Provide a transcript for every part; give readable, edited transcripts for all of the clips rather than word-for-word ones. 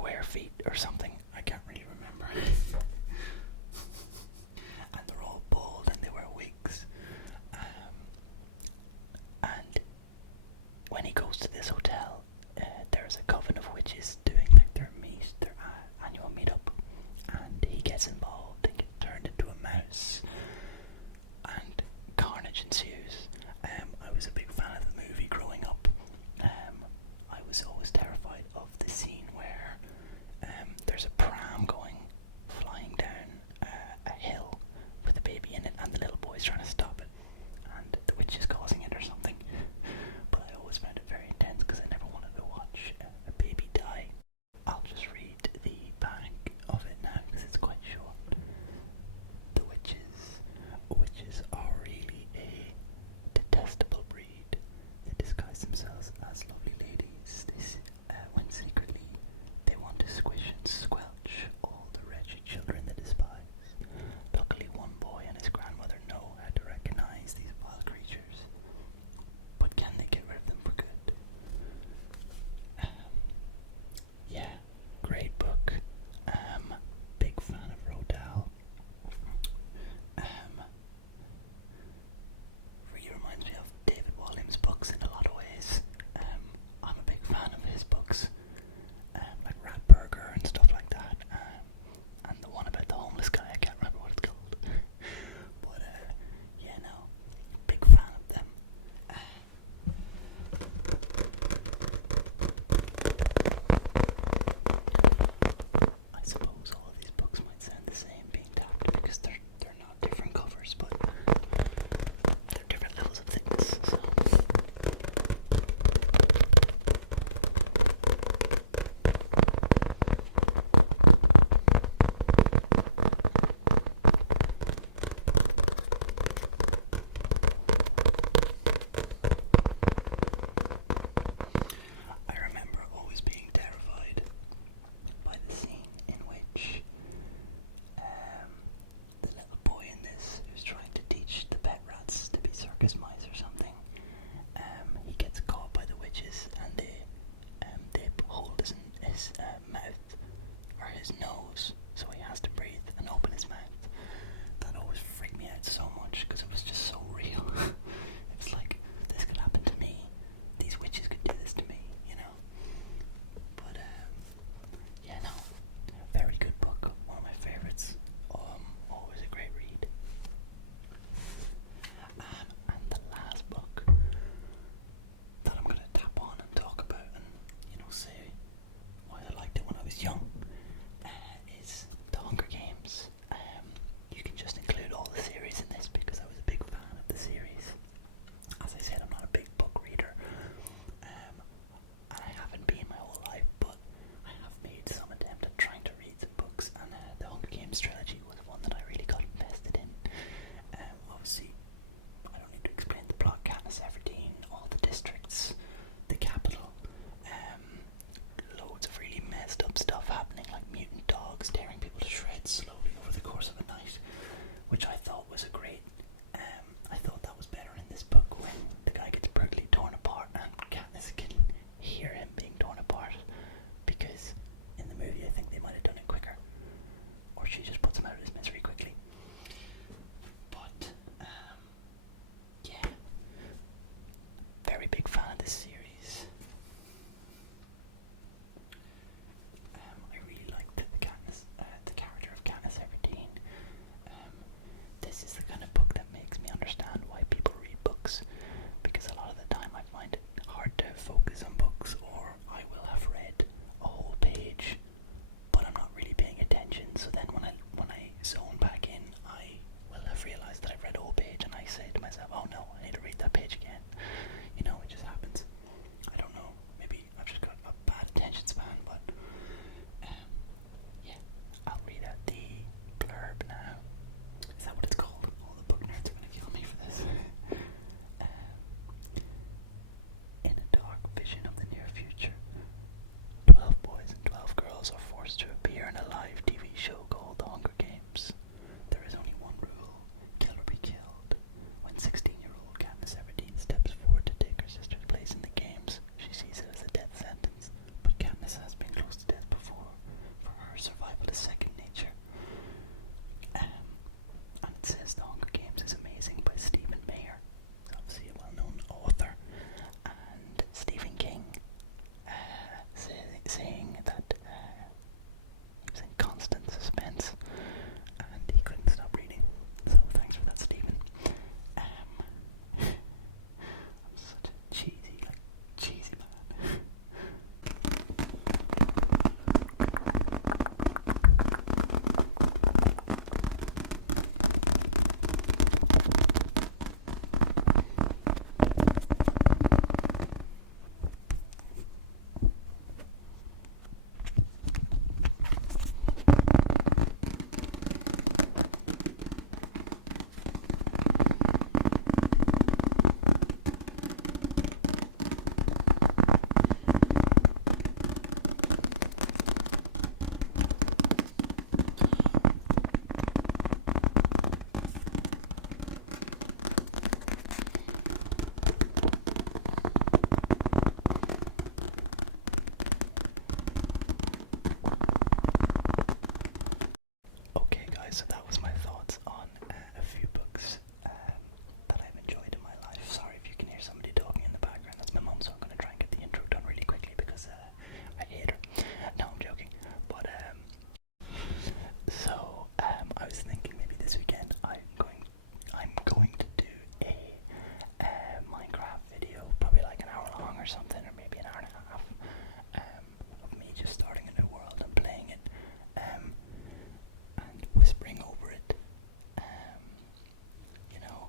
square feet or something. I can't really remember. And they're all bald and they wear wigs. And when he goes to this hotel, there's a coven of witches doing like their annual meetup, and he gets involved and gets turned into a mouse, and carnage ensues. I was a big fan of the movie growing up. I was always terrified of the scene where there's a pram going flying down a hill with a baby in it, and the little boy's trying to stop it, and the witch is causing it or something. But I always found it very intense because I never wanted to watch a baby die. I'll just read the back of it now because it's quite short. The witches are really a detestable breed. They disguise themselves as lovely ladies. When secretly they want to squish and squelch all the wretched children they despise. Luckily, one boy and his grandmother know how to recognize these vile creatures. But can they get rid of them for good? Yeah, great book. Big fan of Roald Dahl. Really reminds me of David Walliams' books in a lot of ways. I'm a big fan of his books, like Rat Burger and stuff like that. And the one about the homeless guy, I can't remember what it's called. But yeah, no, big fan of them. I suppose all of these books might sound the same being tapped because they're not different covers, but they're different levels of thickness. So. I remember always being terrified by the scene in which the little boy in this who's trying to teach the pet rats to be circus mice or something, he gets caught by the witches and they hold his mouth or his nose so he has to breathe and open his mouth. That always freaked me out so much because it was just so real. It was like, this could happen to me. These witches could do this to me, you know. But yeah, no, very good book. One of my favorites. Always a great read. And the last book that I'm gonna tap on and talk about and say why I liked it when I was young is The Hunger Games. You can just include all the series in this because I was a big fan of the series. As I said, I'm not a big book reader, and I haven't been my whole life, but I have made some attempt at trying to read some books, and the Hunger Games trilogy was one that I really got invested in. Obviously, I don't need to explain the plot. Katniss Everdeen, all the districts, the capital, loads of really messed up stuff happening, like mutant dogs tearing people to shreds slowly over the course of a night, which I thought was a great. I thought that was better in this book when the guy gets brutally torn apart and Katniss can hear him being torn apart, because in the movie I think they might have done it quicker, or she just puts him constant suspense, and he couldn't stop reading. So thanks for that, Stephen. I'm such a cheesy man. Okay, guys, so that was my thoughts on a few books that I've enjoyed in my life. Sorry if you can hear somebody talking in the background. That's my mum, so I'm going to try and get the intro done really quickly because I hate her. No, I'm joking. But I was thinking maybe this weekend I'm going to do a Minecraft video, probably like an hour long or something, or maybe an hour and a half, of me just starting a new world and playing it. And whispering over it, you know,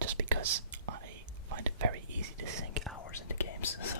just because I find it very easy to sink hours into games, so